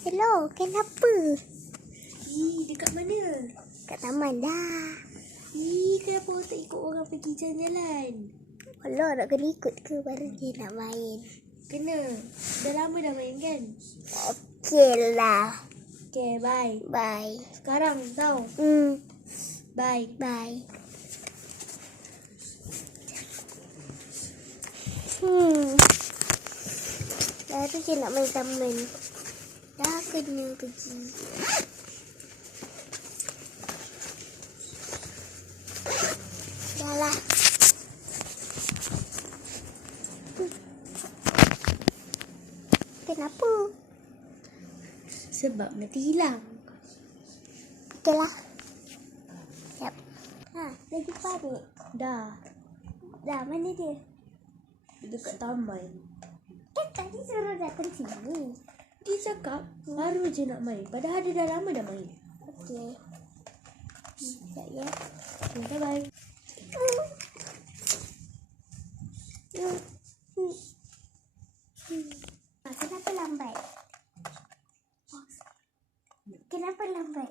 Hello, kenapa? Dekat mana? Kat taman dah. Kenapa awak tak ikut orang pergi jalan-jalan? Alah, nak kena ikut ke baru dia nak main? Kena. Dah lama dah main kan? Okey lah. Okay, bye. Bye. Sekarang tau. Bye. Bye. Baru je nak main taman. Dah kena pergi. Dah lah. Kenapa? Sebab nanti hilang. Okey lah. Siap. Dah jumpa adik? Dah. Dah, mana dia? Dekat taman. Tadi suruh datang sini. Dia cakap baru je nak main. Padahal dia dah lama dah main. Okey. Sekejap ya. Okay, bye. Kenapa lambat? Kenapa lambat?